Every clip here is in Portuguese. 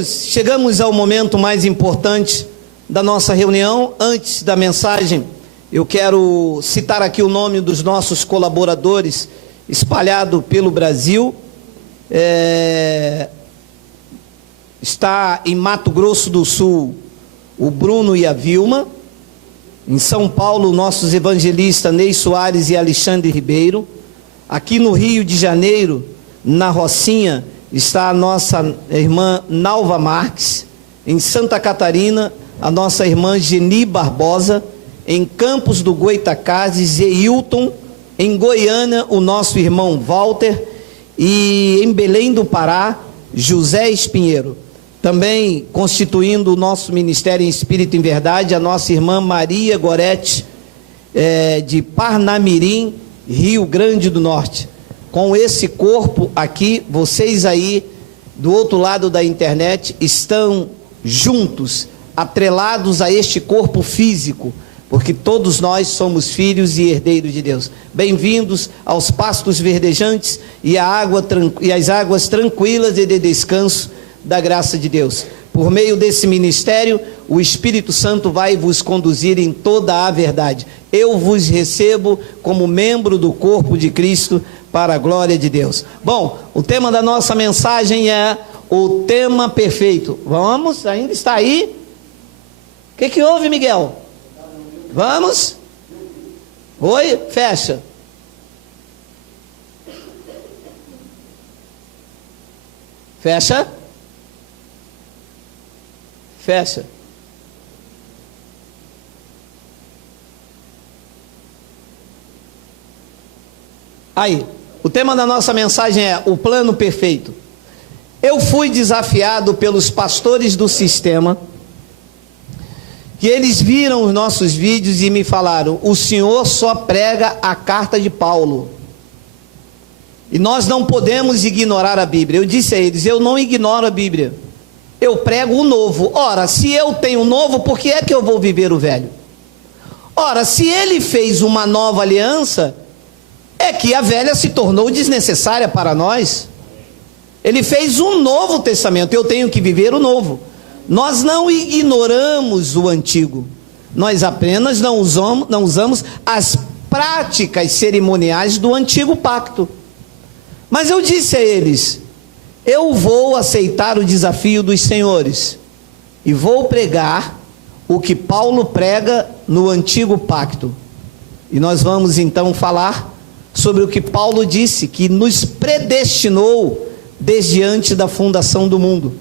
Chegamos ao momento mais importante da nossa reunião. Antes da mensagem, eu quero citar aqui o nome dos nossos colaboradores espalhado pelo Brasil. Está em Mato Grosso do Sul o Bruno e a Vilma. Em São Paulo, nossos evangelistas Ney Soares e Alexandre Ribeiro. Aqui no Rio de Janeiro, na Rocinha, está a nossa irmã Nalva Marques. Em Santa Catarina, a nossa irmã Geni Barbosa. Em Campos do Goitacazes, Eilton. Em Goiânia, o nosso irmão Walter. E em Belém do Pará, José Espinheiro. Também constituindo o nosso Ministério em Espírito em Verdade, a nossa irmã Maria Gorete, de Parnamirim, Rio Grande do Norte. Com esse corpo aqui, vocês aí, do outro lado da internet, estão juntos, atrelados a este corpo físico, porque todos nós somos filhos e herdeiros de Deus. Bem-vindos aos pastos verdejantes e às águas tranquilas e de descanso da graça de Deus. Por meio desse ministério, o Espírito Santo vai vos conduzir em toda a verdade. Eu vos recebo como membro do corpo de Cristo, para a glória de Deus. Bom, o tema da nossa mensagem é o tema perfeito. Vamos? Ainda está aí? O que houve, Miguel? Vamos? Oi? Fecha. Fecha. Fecha. Aí, o tema da nossa mensagem é o plano perfeito. Eu fui desafiado pelos pastores do sistema, que eles viram os nossos vídeos e me falaram: o senhor só prega a carta de Paulo, e nós não podemos ignorar a Bíblia. Eu disse a eles: eu não ignoro a Bíblia, eu prego o novo. Ora, se eu tenho o novo, por que é que eu vou viver o velho? Ora, se ele fez uma nova aliança, é que a velha se tornou desnecessária para nós. Ele fez um novo testamento, eu tenho que viver o novo. Nós não ignoramos o antigo, nós apenas não usamos as práticas cerimoniais do antigo pacto. Mas eu disse a eles: eu vou aceitar o desafio dos senhores e vou pregar o que Paulo prega no antigo pacto. E nós vamos então falar sobre o que Paulo disse, que nos predestinou desde antes da fundação do mundo.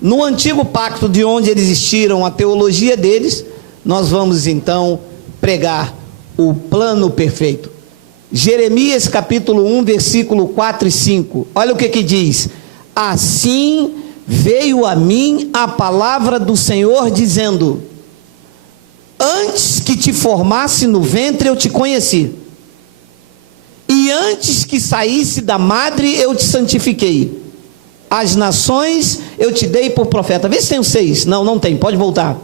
No antigo pacto, de onde eles existiram, a teologia deles, nós vamos então pregar o plano perfeito. Jeremias capítulo 1, versículo 4 e 5. Olha o que diz: assim veio a mim a palavra do Senhor dizendo: antes que te formasse no ventre eu te conheci, e antes que saísse da madre eu te santifiquei. As nações eu te dei por profeta. Vê se tem o 6. Não tem, pode voltar.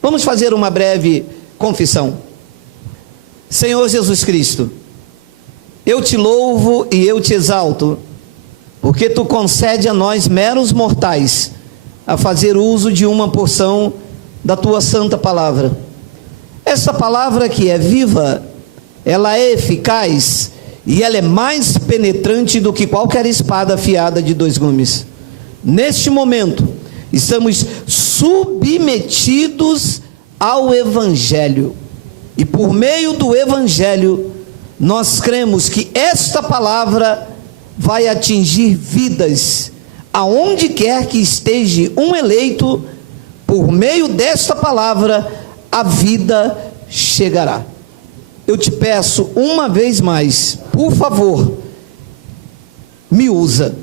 Vamos fazer uma breve confissão. Senhor Jesus Cristo, eu te louvo e eu te exalto, porque tu concede a nós meros mortais a fazer uso de uma porção da tua santa palavra. Essa palavra que é viva, ela é eficaz, e ela é mais penetrante do que qualquer espada afiada de 2 gumes. Neste momento, estamos submetidos ao Evangelho. E por meio do Evangelho, nós cremos que esta palavra vai atingir vidas. Aonde quer que esteja um eleito, por meio desta palavra, a vida chegará. Eu te peço uma vez mais, por favor, me usa,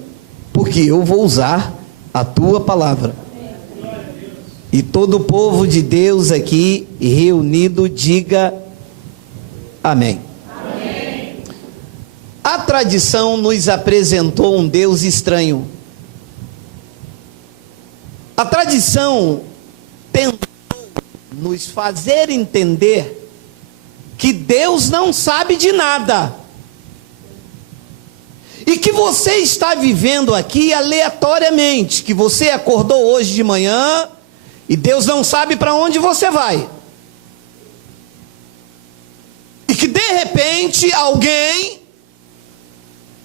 porque eu vou usar a tua palavra. E todo o povo de Deus aqui reunido diga amém. Amém. A tradição nos apresentou um Deus estranho. A tradição tentou nos fazer entender que Deus não sabe de nada, e que você está vivendo aqui aleatoriamente, que você acordou hoje de manhã e Deus não sabe para onde você vai, e que de repente alguém,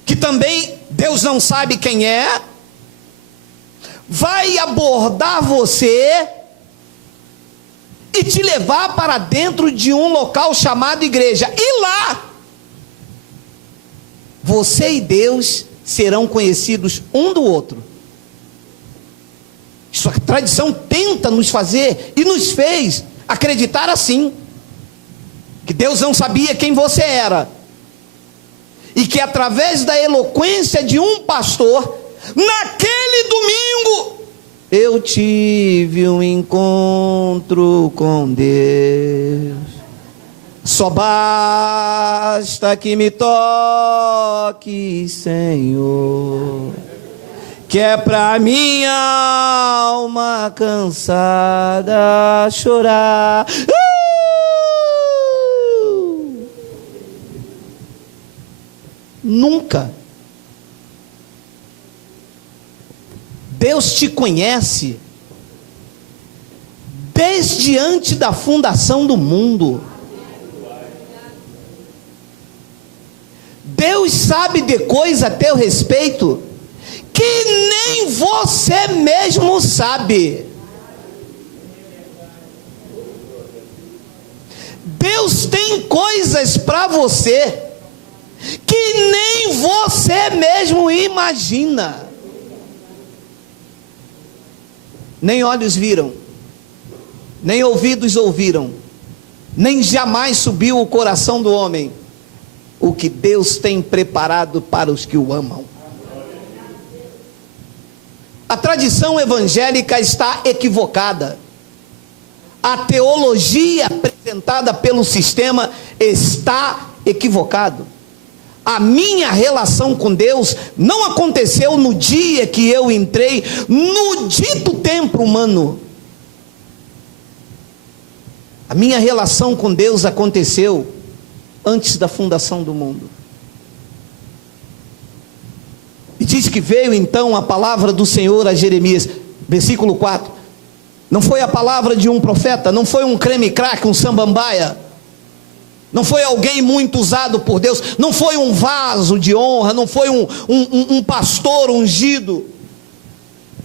que também Deus não sabe quem é, vai abordar você e te levar para dentro de um local chamado igreja, e lá você e Deus serão conhecidos um do outro. Isso a tradição tenta nos fazer e nos fez acreditar assim, que Deus não sabia quem você era, e que através da eloquência de um pastor, naquele domingo, eu tive um encontro com Deus. Só basta que me toque, Senhor, que é pra minha alma cansada chorar. Nunca. Deus te conhece desde antes da fundação do mundo. Deus sabe de coisa a teu respeito que nem você mesmo sabe. Deus tem coisas para você que nem você mesmo imagina. Nem olhos viram, nem ouvidos ouviram, nem jamais subiu o coração do homem o que Deus tem preparado para os que o amam. A tradição evangélica está equivocada. A teologia apresentada pelo sistema está equivocada. A minha relação com Deus não aconteceu no dia que eu entrei no dito templo humano. A minha relação com Deus aconteceu antes da fundação do mundo. E diz que veio então a palavra do Senhor a Jeremias, versículo 4. Não foi a palavra de um profeta, não foi um creme-craque, um sambambaia, não foi alguém muito usado por Deus, não foi um vaso de honra, não foi um pastor ungido.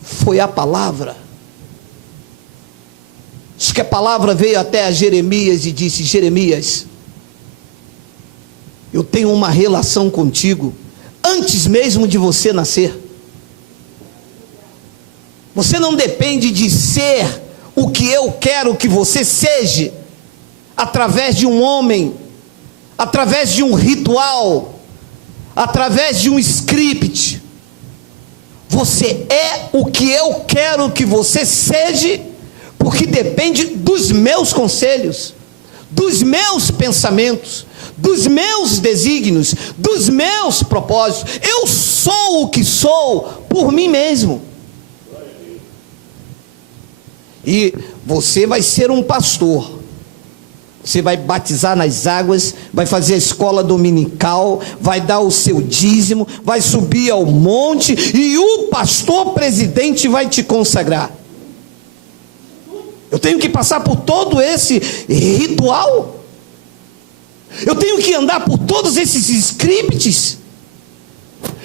Foi a palavra. Diz que a palavra veio até a Jeremias e disse: Jeremias, eu tenho uma relação contigo antes mesmo de você nascer. Você não depende de ser o que eu quero que você seja através de um homem, através de um ritual, através de um script. Você é o que eu quero que você seja, porque depende dos meus conselhos, dos meus pensamentos, dos meus desígnios, dos meus propósitos. Eu sou o que sou por mim mesmo. E você vai ser um pastor. Você vai batizar nas águas, vai fazer a escola dominical, vai dar o seu dízimo, vai subir ao monte e o pastor presidente vai te consagrar. Eu tenho que passar por todo esse ritual. Eu tenho que andar por todos esses scripts.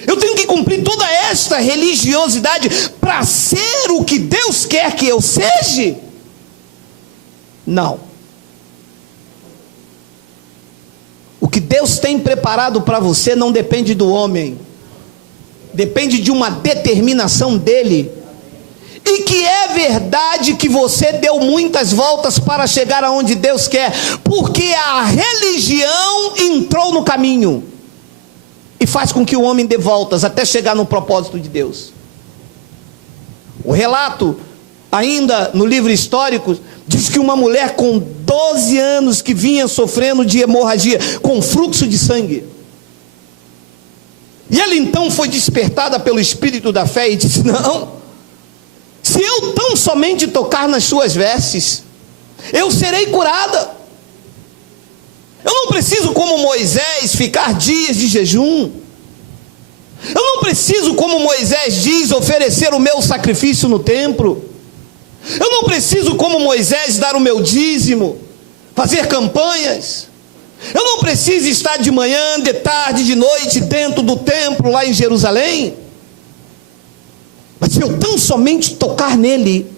Eu tenho que cumprir toda esta religiosidade para ser o que Deus quer que eu seja? Não. O que Deus tem preparado para você não depende do homem, depende de uma determinação dele. E que é verdade que você deu muitas voltas para chegar aonde Deus quer, porque a religião entrou no caminho e faz com que o homem dê voltas até chegar no propósito de Deus. O relato, ainda no livro histórico, diz que uma mulher com 12 anos que vinha sofrendo de hemorragia, com fluxo de sangue, e ela então foi despertada pelo espírito da fé e disse: não, se eu tão somente tocar nas suas vestes, eu serei curada. Eu não preciso, como Moisés, ficar dias de jejum. Eu não preciso, como Moisés diz, oferecer o meu sacrifício no templo. Eu não preciso, como Moisés, dar o meu dízimo, fazer campanhas. Eu não preciso estar de manhã, de tarde, de noite dentro do templo lá em Jerusalém. Mas se eu tão somente tocar nele,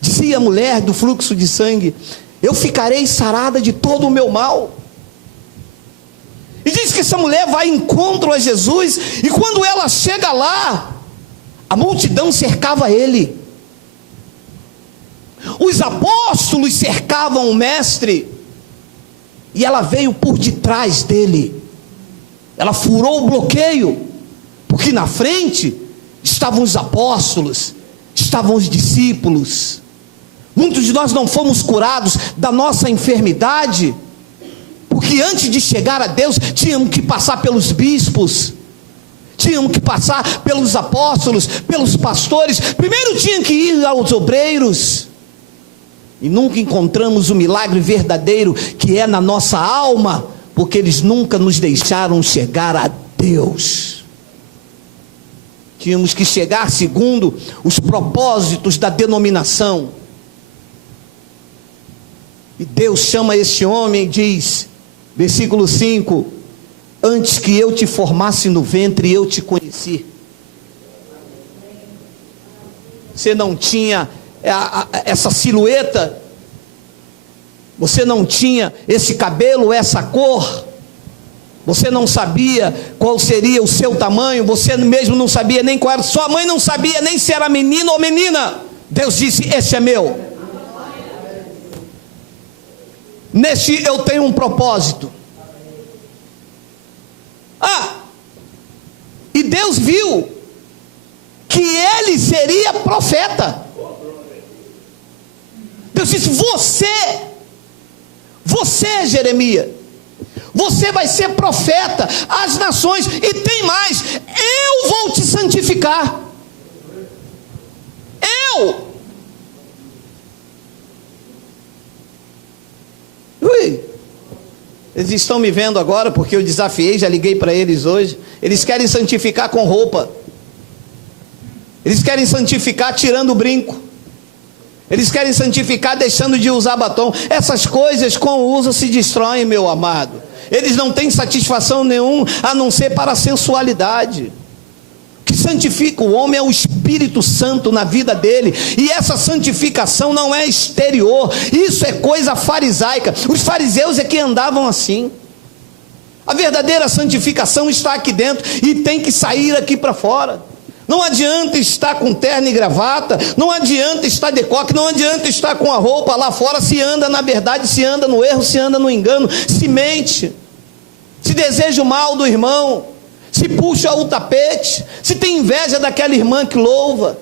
dizia a mulher do fluxo de sangue, eu ficarei sarada de todo o meu mal. E diz que essa mulher vai em encontro a Jesus, e quando ela chega lá, a multidão cercava ele. Os apóstolos cercavam o mestre, e ela veio por detrás dele. Ela furou o bloqueio, porque na frente estavam os apóstolos, estavam os discípulos. Muitos de nós não fomos curados da nossa enfermidade, porque antes de chegar a Deus, tínhamos que passar pelos bispos, tínhamos que passar pelos apóstolos, pelos pastores, primeiro tinha que ir aos obreiros, e nunca encontramos o milagre verdadeiro que é na nossa alma, porque eles nunca nos deixaram chegar a Deus. Tínhamos que chegar segundo os propósitos da denominação. E Deus chama este homem e diz, versículo 5, antes que eu te formasse no ventre, eu te conheci. Você não tinha essa silhueta, você não tinha esse cabelo, essa cor, você não sabia qual seria o seu tamanho, você mesmo não sabia nem qual era, sua mãe não sabia nem se era menino ou menina. Deus disse, esse é meu. Neste eu tenho um propósito. E Deus viu que ele seria profeta. Deus disse, você Jeremias, você vai ser profeta às nações, e tem mais, eu vou te santificar. Eles estão me vendo agora porque eu desafiei, já liguei para eles hoje. Eles querem santificar com roupa, eles querem santificar tirando o brinco, eles querem santificar deixando de usar batom. Essas coisas com o uso se destroem, meu amado. Eles não têm satisfação nenhuma a não ser para a sensualidade. O que santifica o homem é o Espírito Santo na vida dele, e essa santificação não é exterior, isso é coisa farisaica. Os fariseus é que andavam assim. A verdadeira santificação está aqui dentro e tem que sair aqui para fora. Não adianta estar com terno e gravata, não adianta estar de coque, não adianta estar com a roupa lá fora, se anda na verdade, se anda no erro, se anda no engano, se mente, se deseja o mal do irmão, se puxa o tapete, se tem inveja daquela irmã que louva.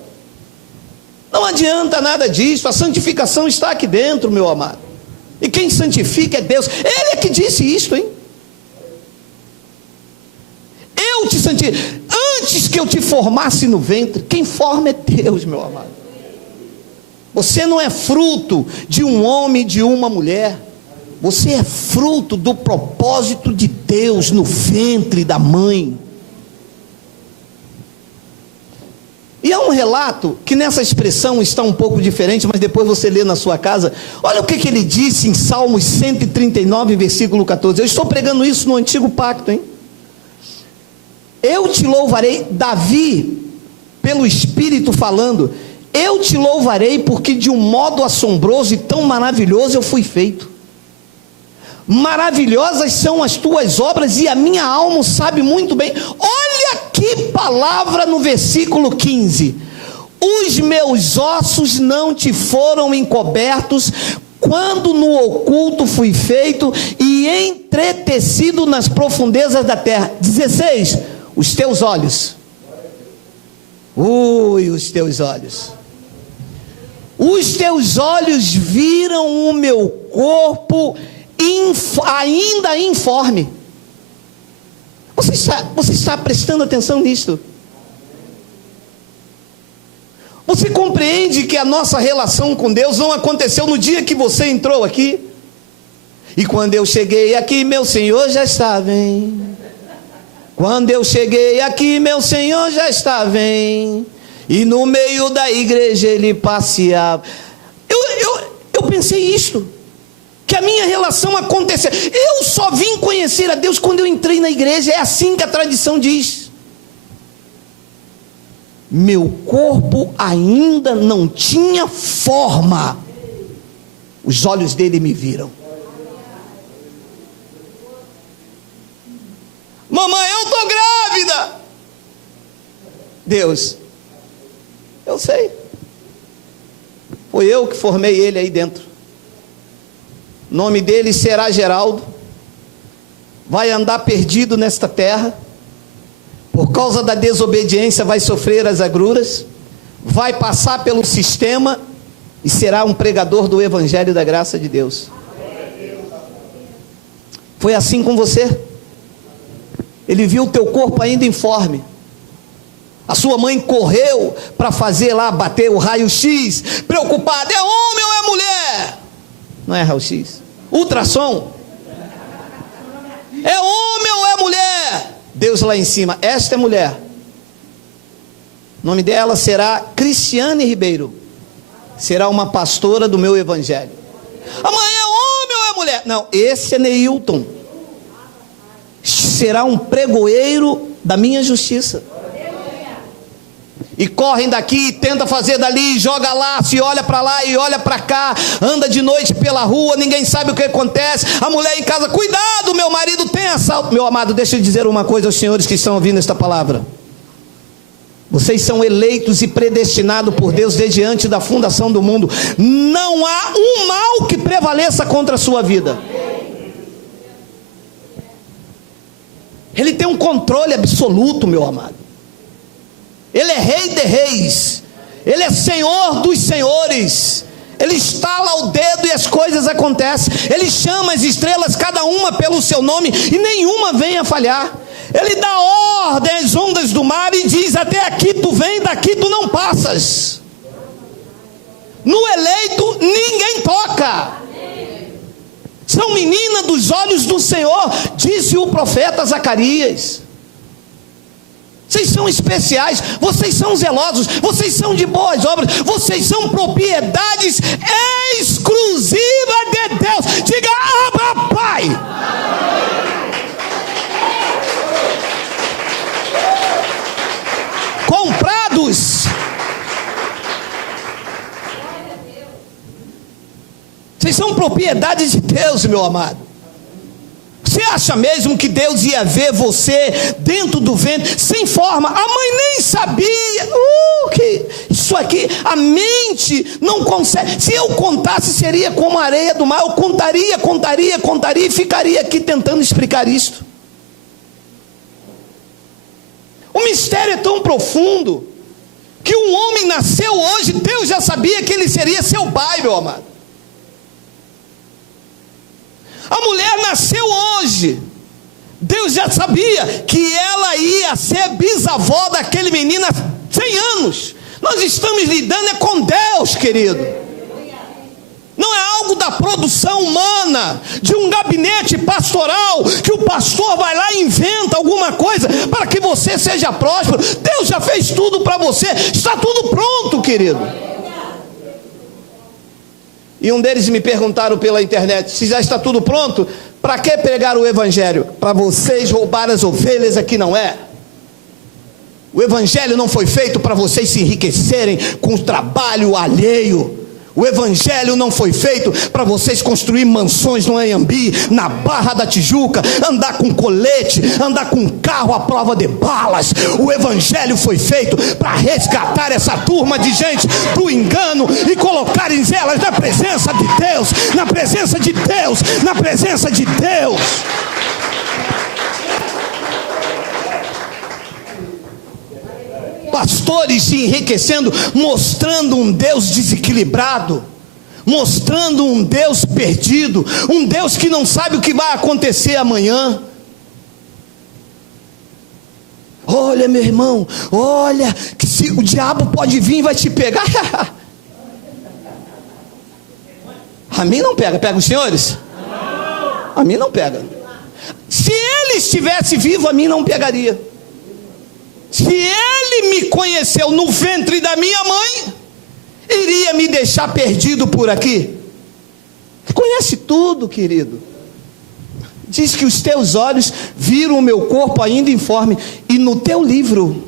Não adianta nada disso. A santificação está aqui dentro, meu amado, e quem santifica é Deus. Ele é que disse isto, hein? Eu te santifico antes que eu te formasse no ventre. Quem forma é Deus, meu amado. Você não é fruto de um homem e de uma mulher, você é fruto do propósito de Deus no ventre da mãe. E há um relato que nessa expressão está um pouco diferente, mas depois você lê na sua casa. Olha o que ele disse em Salmos 139, versículo 14. Eu estou pregando isso no Antigo Pacto, hein? Eu te louvarei, Davi, pelo Espírito falando, eu te louvarei porque de um modo assombroso e tão maravilhoso eu fui feito. Maravilhosas são as tuas obras e a minha alma sabe muito bem. Olha que palavra no versículo 15. Os meus ossos não te foram encobertos, quando no oculto fui feito e entretecido nas profundezas da terra. 16. Os teus olhos. Os teus olhos. Os teus olhos viram o meu corpo ainda informe. Você está prestando atenção nisto? Você compreende que a nossa relação com Deus não aconteceu no dia que você entrou aqui? E quando eu cheguei aqui, meu Senhor já estava, hein? Quando eu cheguei aqui, meu Senhor já estava e no meio da igreja ele passeava. Eu pensei isto, que a minha relação aconteceu. Eu só vim conhecer a Deus quando eu entrei na igreja. É assim que a tradição diz. Meu corpo ainda não tinha forma. Os olhos dele me viram. Mamãe, eu estou grávida. Deus, eu sei. Foi eu que formei ele aí dentro. O nome dele será Geraldo. Vai andar perdido nesta terra. Por causa da desobediência vai sofrer as agruras. Vai passar pelo sistema e será um pregador do Evangelho da graça de Deus. Foi assim com você? Ele viu o teu corpo ainda informe. A sua mãe correu para fazer lá, bater o raio-x, preocupada, é homem ou é mulher? Não é raio-x, ultrassom. É homem ou é mulher? Deus lá em cima, esta é mulher. O nome dela será Cristiane Ribeiro. Será uma pastora do meu evangelho. A mãe é homem ou é mulher? Não, esse é Neilton. Será um pregoeiro da minha justiça. E correm daqui, tenta fazer dali, joga lá, se olha para lá e olha para cá, anda de noite pela rua, ninguém sabe o que acontece. A mulher em casa, cuidado, meu marido tem assalto. Meu amado, deixa eu dizer uma coisa aos senhores que estão ouvindo esta palavra. Vocês são eleitos e predestinados por Deus desde antes da fundação do mundo. Não há um mal que prevaleça contra a sua vida. Ele tem um controle absoluto, meu amado. Ele é rei de reis. Ele é senhor dos senhores. Ele estala o dedo e as coisas acontecem. Ele chama as estrelas, cada uma pelo seu nome, e nenhuma vem a falhar. Ele dá ordem às ondas do mar e diz, até aqui tu vem, daqui tu não passas. No eleito ninguém toca. São meninas dos olhos do Senhor, disse o profeta Zacarias. Vocês são especiais, vocês são zelosos, vocês são de boas obras, vocês são propriedades exclusivas de Deus. Diga, Abba, Pai. Comprados. Vocês são propriedades de Deus, meu amado. Você acha mesmo que Deus ia ver você dentro do ventre, sem forma? A mãe nem sabia. Que isso aqui, a mente não consegue. Se eu contasse, seria como a areia do mar. Eu contaria e ficaria aqui tentando explicar isto. O mistério é tão profundo que um homem nasceu hoje, Deus já sabia que ele seria seu pai, meu amado. A mulher nasceu hoje, Deus já sabia que ela ia ser bisavó daquele menino há 100 anos. Nós estamos lidando com Deus, querido. Não é algo da produção humana, de um gabinete pastoral, que o pastor vai lá e inventa alguma coisa para que você seja próspero. Deus já fez tudo para você, está tudo pronto, querido. E um deles me perguntaram pela internet, se já está tudo pronto, para que pregar o evangelho? Para vocês roubar as ovelhas aqui, não é? O evangelho não foi feito para vocês se enriquecerem com o trabalho alheio. O evangelho não foi feito para vocês construir mansões no Anhembi, na Barra da Tijuca, andar com colete, andar com carro à prova de balas. O evangelho foi feito para resgatar essa turma de gente do engano e colocar elas na presença de Deus, na presença de Deus, na presença de Deus. Pastores se enriquecendo, mostrando um Deus desequilibrado, mostrando um Deus perdido, um Deus que não sabe o que vai acontecer amanhã. Olha, meu irmão, olha, que se o diabo pode vir e vai te pegar. A mim não pega, pega os senhores? A mim não pega. Se eles estivesse vivo, a mim não pegaria. Se ele me conheceu no ventre da minha mãe, iria me deixar perdido por aqui? Ele conhece tudo, querido. Diz que os teus olhos viram o meu corpo ainda informe, e no teu livro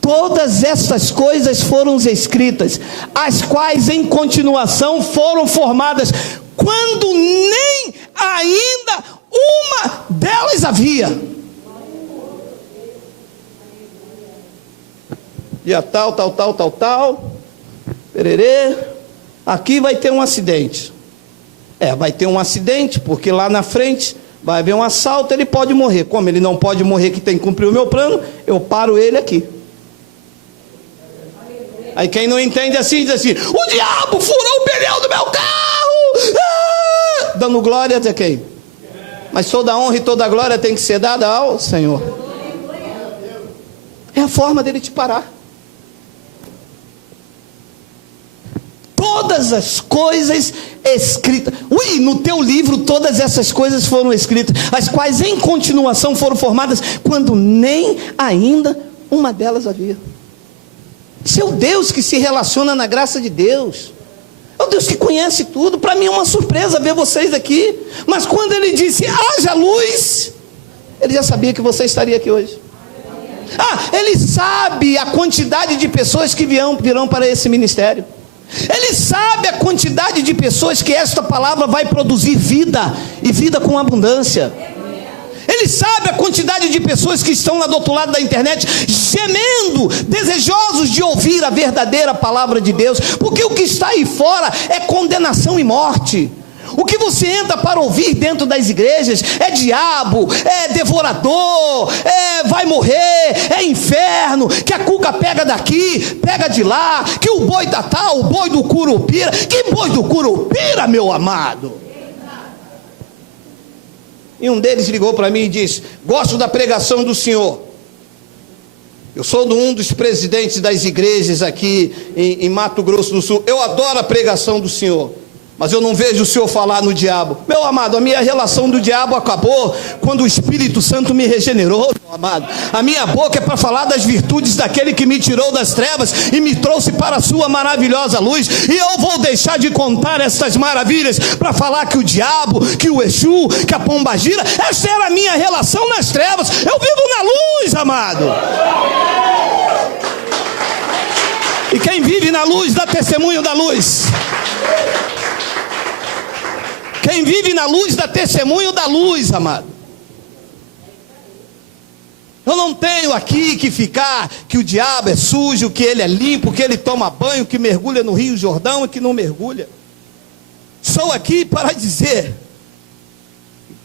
todas essas coisas foram escritas, as quais em continuação foram formadas, quando nem ainda uma delas havia. E a tal, pererê, aqui vai ter um acidente. Vai ter um acidente, porque lá na frente vai haver um assalto, ele pode morrer. Como ele não pode morrer, que tem que cumprir o meu plano, eu paro ele aqui. Aí quem não entende assim, diz assim: o diabo furou o pneu do meu carro, dando glória a quem? Mas toda a honra e toda a glória tem que ser dada ao Senhor. É a forma dele te parar. Todas as coisas escritas, no teu livro todas essas coisas foram escritas, as quais em continuação foram formadas, quando nem ainda uma delas havia. Esse é o Deus que se relaciona na graça de Deus, é o Deus que conhece tudo. Para mim é uma surpresa ver vocês aqui, mas quando ele disse haja luz, ele já sabia que você estaria aqui hoje. Ele sabe a quantidade de pessoas que virão para esse ministério. Ele sabe a quantidade de pessoas que esta palavra vai produzir vida, e vida com abundância. Ele sabe a quantidade de pessoas que estão lá do outro lado da internet, gemendo, desejosos de ouvir a verdadeira palavra de Deus, porque o que está aí fora é condenação e morte. O que você entra para ouvir dentro das igrejas é diabo, é devorador, vai morrer, é inferno, que a cuca pega daqui, pega de lá, que o boi da tal, o boi do curupira. Que boi do curupira, meu amado? E um deles ligou para mim e disse: gosto da pregação do senhor. Eu sou um dos presidentes das igrejas aqui em Mato Grosso do Sul. Eu adoro a pregação do senhor, mas eu não vejo o senhor falar no diabo. Meu amado, a minha relação do diabo acabou quando o Espírito Santo me regenerou, meu amado. A minha boca é para falar das virtudes daquele que me tirou das trevas e me trouxe para a sua maravilhosa luz. E eu vou deixar de contar essas maravilhas para falar que o diabo, que o Exu, que a pombagira, essa era a minha relação nas trevas. Eu vivo na luz, amado. E quem vive na luz dá testemunho da luz. Quem vive na luz dá testemunho da luz, amado. Eu não tenho aqui que ficar que o diabo é sujo, que ele é limpo, que ele toma banho, que mergulha no Rio Jordão e que não mergulha. Sou aqui para dizer: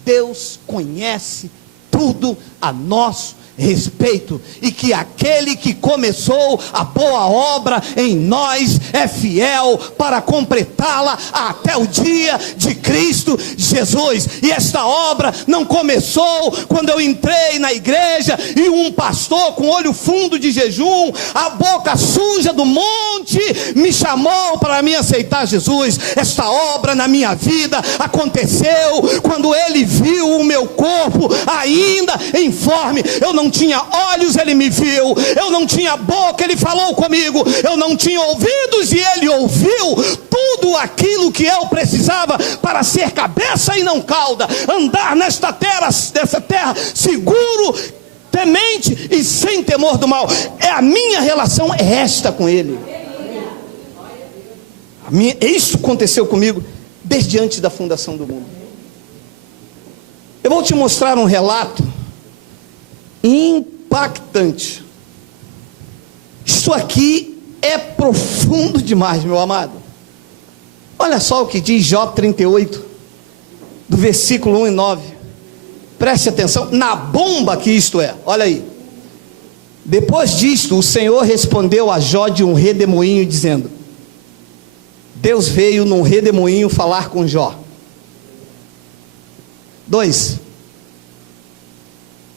Deus conhece tudo a nosso respeito, e que aquele que começou a boa obra em nós é fiel para completá-la até o dia de Cristo Jesus. E esta obra não começou quando eu entrei na igreja e um pastor com olho fundo de jejum, a boca suja do monte, me chamou para me aceitar Jesus. Esta obra na minha vida aconteceu quando ele viu o meu corpo ainda informe. Eu não tinha olhos, ele me viu. Eu não tinha boca, ele falou comigo. Eu não tinha ouvidos, e ele ouviu tudo aquilo que eu precisava para ser cabeça e não cauda, andar nesta terra, dessa terra seguro, temente e sem temor do mal. A minha relação é esta com ele. Isso aconteceu comigo desde antes da fundação do mundo. Eu vou te mostrar um relato impactante. Isso aqui é profundo demais, meu amado. Olha só o que diz Jó 38, do versículo 1 e 9. Preste atenção na bomba que isto é. Olha aí. Depois disto, o Senhor respondeu a Jó de um redemoinho, dizendo: Deus veio num redemoinho falar com Jó. 2.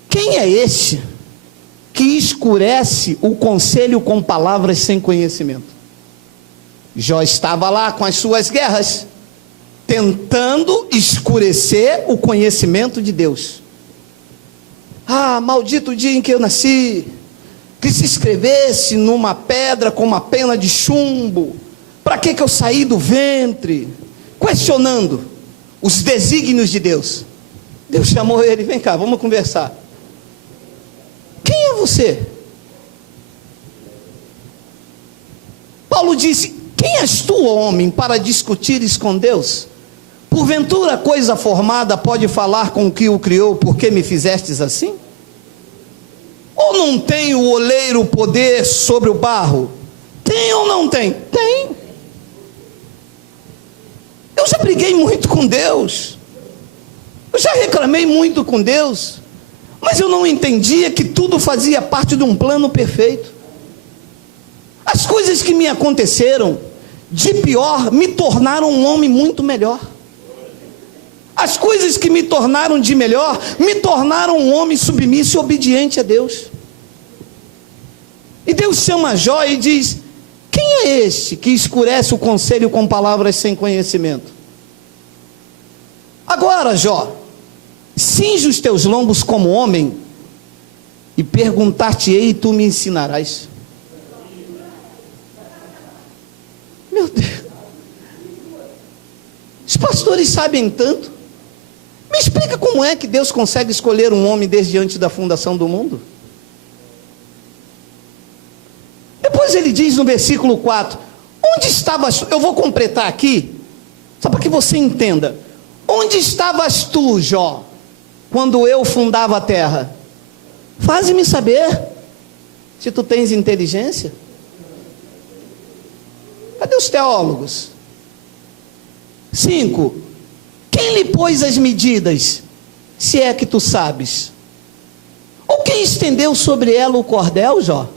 Quem é este que escurece o conselho com palavras sem conhecimento? Jó estava lá com as suas guerras, tentando escurecer o conhecimento de Deus. Ah, maldito o dia em que eu nasci, que se escrevesse numa pedra com uma pena de chumbo. Para que eu saí do ventre? Questionando os desígnios de Deus. Deus chamou ele, vem cá, vamos conversar. Quem é você? Paulo disse, quem és tu, homem, para discutires com Deus? Porventura coisa formada pode falar com o que o criou, por que me fizestes assim? Ou não tem o oleiro poder sobre o barro? Tem ou não tem? Tem. Eu já briguei muito com Deus, eu já reclamei muito com Deus, mas eu não entendia que tudo fazia parte de um plano perfeito. As coisas que me aconteceram, de pior, me tornaram um homem muito melhor. As coisas que me tornaram de melhor, me tornaram um homem submisso e obediente a Deus. E Deus chama Jó e diz, quem é este que escurece o conselho com palavras sem conhecimento? Agora, Jó, cinge os teus lombos como homem, e perguntar-te-ei e tu me ensinarás. Meu Deus, os pastores sabem tanto. Me explica como é que Deus consegue escolher um homem desde antes da fundação do mundo? Depois ele diz no versículo 4, onde estavas tu? Eu vou completar aqui, só para que você entenda. Onde estavas tu, Jó, quando eu fundava a terra? Faze-me saber, se tu tens inteligência. Cadê os teólogos? 5. Quem lhe pôs as medidas, se é que tu sabes? Ou quem estendeu sobre ela o cordel, Jó?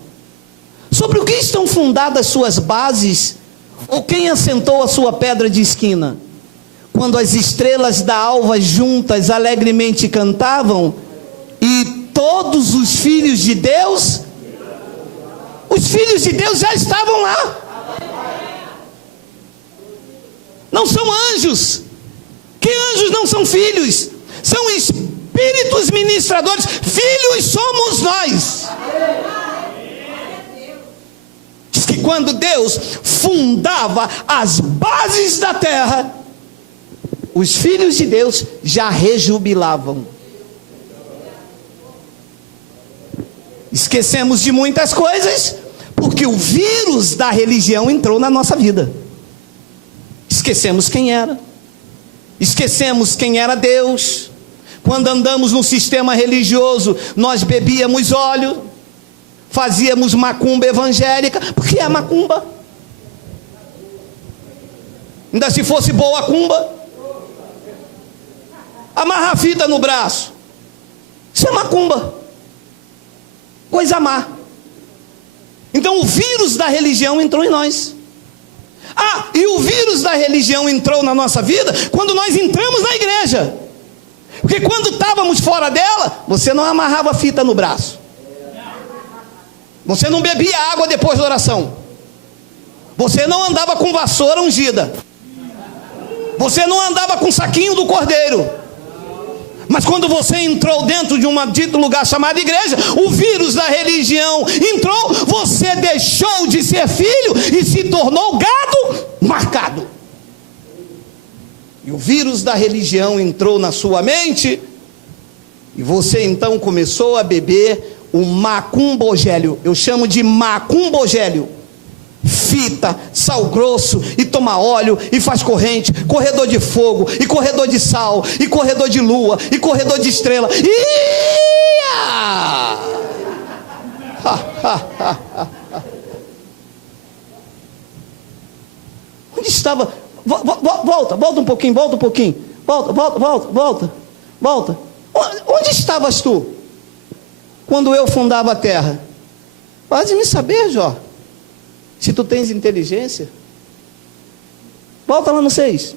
Sobre o que estão fundadas suas bases? Ou quem assentou a sua pedra de esquina? Quando as estrelas da alva juntas alegremente cantavam, e todos os filhos de Deus, os filhos de Deus já estavam lá. Não são anjos, que anjos não são filhos, são espíritos ministradores. Filhos somos nós. Diz que quando Deus fundava as bases da terra, os filhos de Deus já rejubilavam. Esquecemos de muitas coisas, porque o vírus da religião entrou na nossa vida. Esquecemos quem era, esquecemos quem era Deus. Quando andamos no sistema religioso, nós bebíamos óleo, fazíamos macumba evangélica. Porque é macumba? Ainda se fosse boa cumba, amarrar a fita no braço, isso é macumba, coisa má. Então o vírus da religião entrou em nós. Ah, e o vírus da religião entrou na nossa vida quando nós entramos na igreja. Porque quando estávamos fora dela, você não amarrava fita no braço, você não bebia água depois da oração, você não andava com vassoura ungida, você não andava com saquinho do cordeiro. Mas quando você entrou dentro de um dito lugar chamado igreja, o vírus da religião entrou, você deixou de ser filho e se tornou gado marcado. E o vírus da religião entrou na sua mente, e você então começou a beber o macumbogélio. Eu chamo de macumbogélio. Fita, sal grosso, e toma óleo, e faz corrente, corredor de fogo, e corredor de sal, e corredor de lua, e corredor de estrela. Onde estava? Volta um pouquinho, volta. Onde estavas tu quando eu fundava a terra? Faz-me saber, Jó, se tu tens inteligência. Volta lá no 6.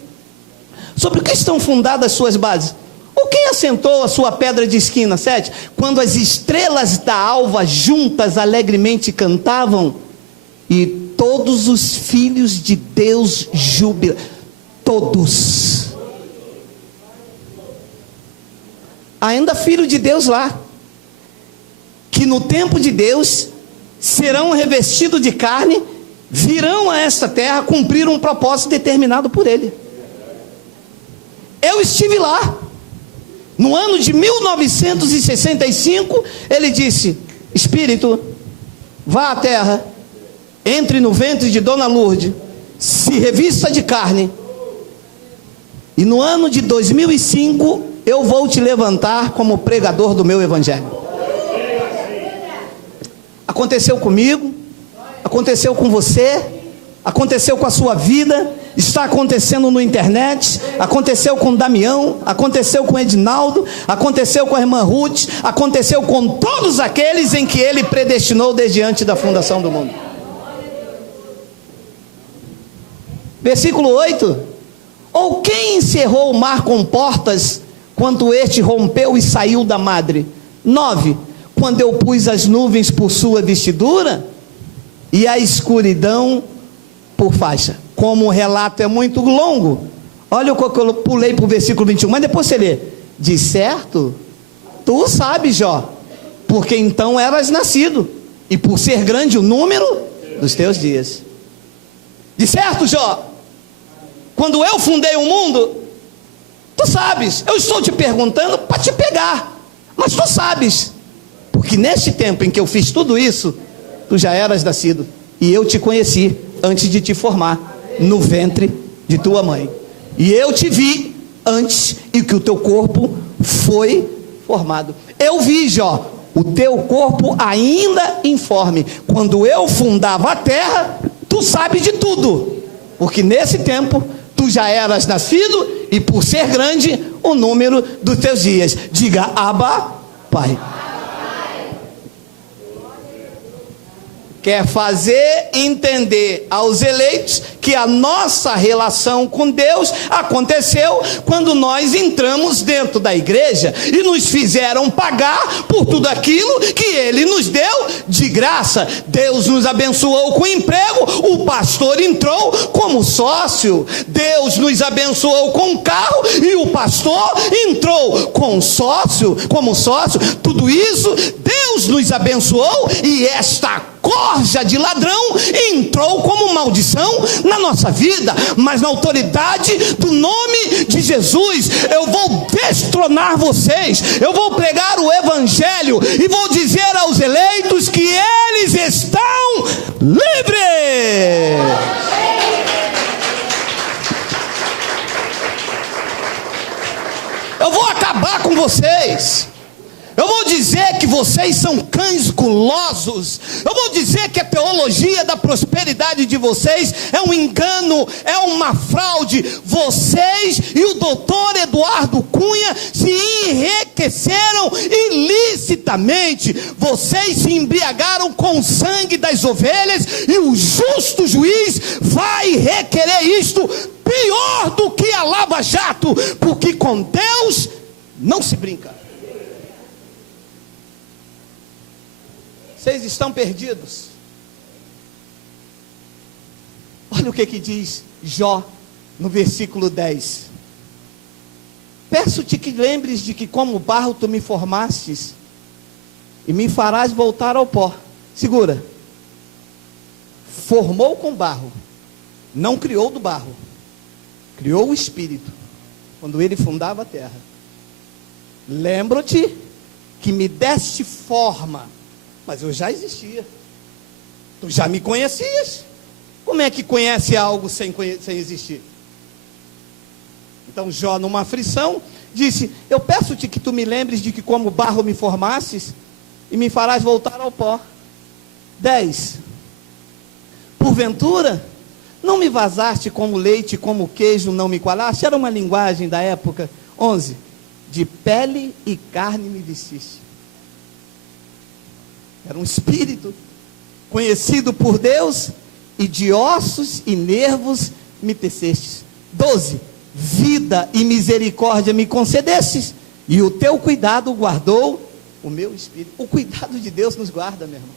Sobre o que estão fundadas as suas bases? Ou quem assentou a sua pedra de esquina? 7. Quando as estrelas da alva juntas alegremente cantavam, e todos os filhos de Deus jubilam. Todos. Ainda filho de Deus lá, que no tempo de Deus serão revestidos de carne, virão a esta terra cumprir um propósito determinado por Ele. Eu estive lá, no ano de 1965, Ele disse: Espírito, vá à terra, entre no ventre de Dona Lourdes, se revista de carne, e no ano de 2005, eu vou te levantar como pregador do meu evangelho. Aconteceu comigo, aconteceu com você, aconteceu com a sua vida, está acontecendo na internet, aconteceu com Damião, aconteceu com Edinaldo, aconteceu com a irmã Ruth, aconteceu com todos aqueles em que Ele predestinou desde antes da fundação do mundo. Versículo 8: ou quem encerrou o mar com portas, quando este rompeu e saiu da madre? 9: quando eu pus as nuvens por sua vestidura, e a escuridão por faixa. Como o relato é muito longo, olha o que eu pulei para o versículo 21, mas depois você lê: de certo, tu sabes, Jó, porque então eras nascido, e por ser grande o número dos teus dias. De certo, Jó, quando eu fundei o mundo, tu sabes, eu estou te perguntando para te pegar, mas tu sabes, porque neste tempo em que eu fiz tudo isso, tu já eras nascido, e eu te conheci antes de te formar no ventre de tua mãe, e eu te vi antes e que o teu corpo foi formado. Eu vi, Jó, o teu corpo ainda informe. Quando eu fundava a terra, tu sabes de tudo, porque nesse tempo tu já eras nascido, e por ser grande o número dos teus dias. Diga: Abba, Pai. Quer fazer entender aos eleitos que a nossa relação com Deus aconteceu quando nós entramos dentro da igreja e nos fizeram pagar por tudo aquilo que Ele nos deu de graça. Deus nos abençoou com emprego, o pastor entrou como sócio. Deus nos abençoou com carro e o pastor entrou como sócio. Tudo isso Deus nos abençoou, e esta corja de ladrão entrou como maldição na nossa vida, mas na autoridade do nome de Jesus, eu vou destronar vocês, eu vou pregar o evangelho e vou dizer aos eleitos que eles estão livres. Eu vou acabar com vocês. Eu vou dizer que vocês são cães gulosos. Eu vou dizer que a teologia da prosperidade de vocês é um engano, é uma fraude. Vocês e o doutor Eduardo Cunha se enriqueceram ilicitamente. Vocês se embriagaram com o sangue das ovelhas, e o justo juiz vai requerer isto pior do que a Lava Jato, porque com Deus não se brinca. Vocês estão perdidos. Olha o que diz Jó no versículo 10. Peço-te que lembres de que como barro tu me formastes, e me farás voltar ao pó. Segura. Formou com barro, não criou do barro, criou o Espírito, quando Ele fundava a terra. Lembro-te que me deste forma, mas eu já existia. Tu já me conhecias. Como é que conhece algo sem existir? Então Jó, numa aflição, disse: eu peço-te que tu me lembres de que como barro me formastes, e me farás voltar ao pó. 10. Porventura, não me vazaste como leite, como queijo não me coalaste? Era uma linguagem da época. 11. De pele e carne me vestiste. Era um espírito conhecido por Deus, e de ossos e nervos me tecestes. 12. Vida e misericórdia me concedestes, e o teu cuidado guardou o meu espírito. O cuidado de Deus nos guarda, meu irmão.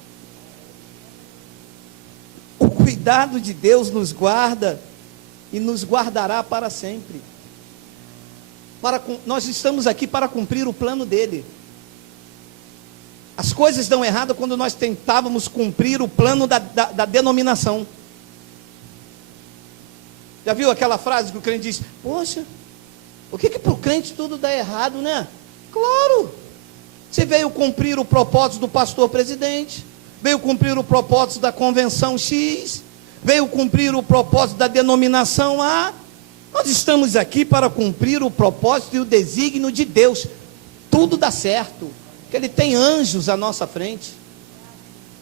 O cuidado de Deus nos guarda e nos guardará para sempre. Nós estamos aqui para cumprir o plano dele. As coisas dão errado quando nós tentávamos cumprir o plano da denominação. Já viu aquela frase que o crente diz: poxa, o que para o crente tudo dá errado, né? Claro, você veio cumprir o propósito do pastor presidente, veio cumprir o propósito da convenção X, veio cumprir o propósito da denominação A. Nós estamos aqui para cumprir o propósito e o desígnio de Deus. Tudo dá certo, porque Ele tem anjos à nossa frente.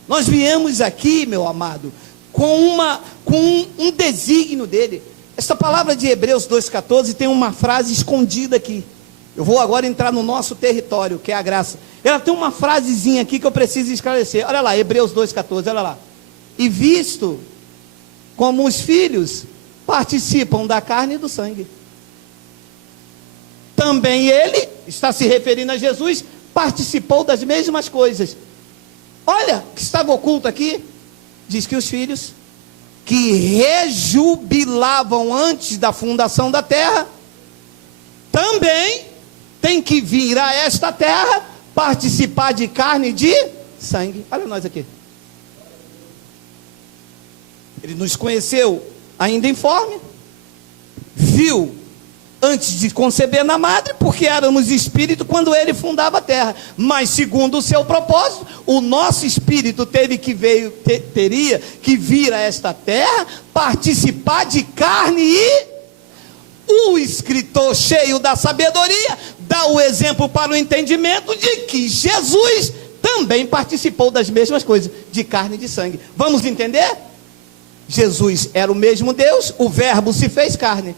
Nós viemos aqui, meu amado, com um desígnio dele. Essa palavra de Hebreus 2,14 tem uma frase escondida aqui. Eu vou agora entrar no nosso território, que é a graça. Ela tem uma frasezinha aqui que eu preciso esclarecer. Olha lá, Hebreus 2,14, olha lá. E visto como os filhos participam da carne e do sangue, também ele, está se referindo a Jesus, participou das mesmas coisas. Olha, o que estava oculto aqui, diz que os filhos que rejubilavam antes da fundação da terra, também tem que vir a esta terra, participar de carne e de sangue. Olha nós aqui. Ele nos conheceu ainda informe, viu antes de conceber na madre, porque éramos espírito quando ele fundava a terra, mas segundo o seu propósito, o nosso espírito teria que vir a esta terra, participar de carne e o escritor cheio da sabedoria dá o exemplo para o entendimento de que Jesus também participou das mesmas coisas, de carne e de sangue. Vamos entender? Jesus era o mesmo Deus, o verbo se fez carne.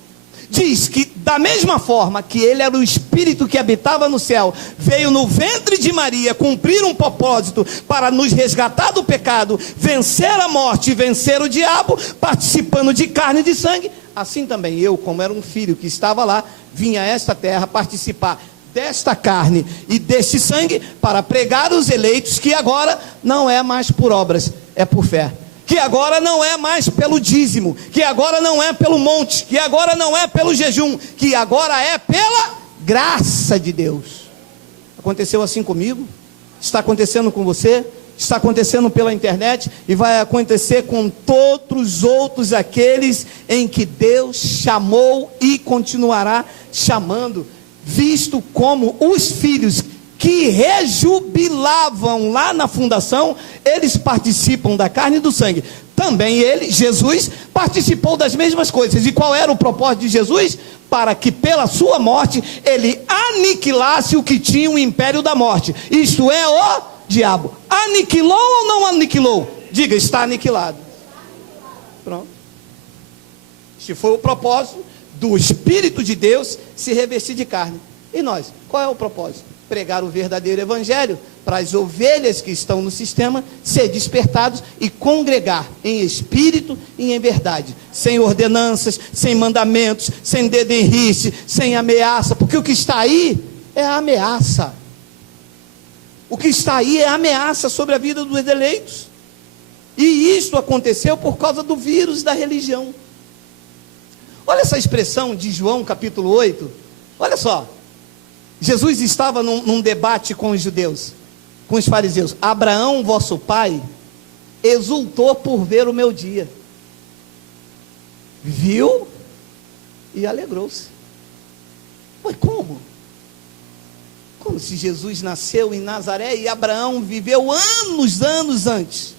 Diz que da mesma forma que ele era o Espírito que habitava no céu, veio no ventre de Maria cumprir um propósito para nos resgatar do pecado, vencer a morte e vencer o diabo, participando de carne e de sangue, assim também eu, como era um filho que estava lá, vinha a esta terra participar desta carne e deste sangue, para pregar os eleitos que agora não é mais por obras, é por fé. Que agora não é mais pelo dízimo, que agora não é pelo monte, que agora não é pelo jejum, que agora é pela graça de Deus. Aconteceu assim comigo, está acontecendo com você, está acontecendo pela internet e vai acontecer com todos os outros aqueles em que Deus chamou e continuará chamando, visto como os filhos que rejubilavam lá na fundação, eles participam da carne e do sangue. Também ele, Jesus, participou das mesmas coisas. E qual era o propósito de Jesus? Para que pela sua morte, ele aniquilasse o que tinha o império da morte. Isto é, o diabo. Aniquilou ou não aniquilou? Diga, está aniquilado. Pronto. Este foi o propósito do Espírito de Deus se revestir de carne. E nós, qual é o propósito? Pregar o verdadeiro evangelho para as ovelhas que estão no sistema ser despertados e congregar em espírito e em verdade, sem ordenanças, sem mandamentos, sem dedo em riste, sem ameaça, porque o que está aí é a ameaça. O que está aí é a ameaça sobre a vida dos eleitos. E isso aconteceu por causa do vírus da religião. Olha essa expressão de João capítulo 8. Olha só. Jesus estava num debate com os judeus, com os fariseus. Abraão, vosso pai, exultou por ver o meu dia. Viu e alegrou-se. Mas como? Como se Jesus nasceu em Nazaré e Abraão viveu anos antes.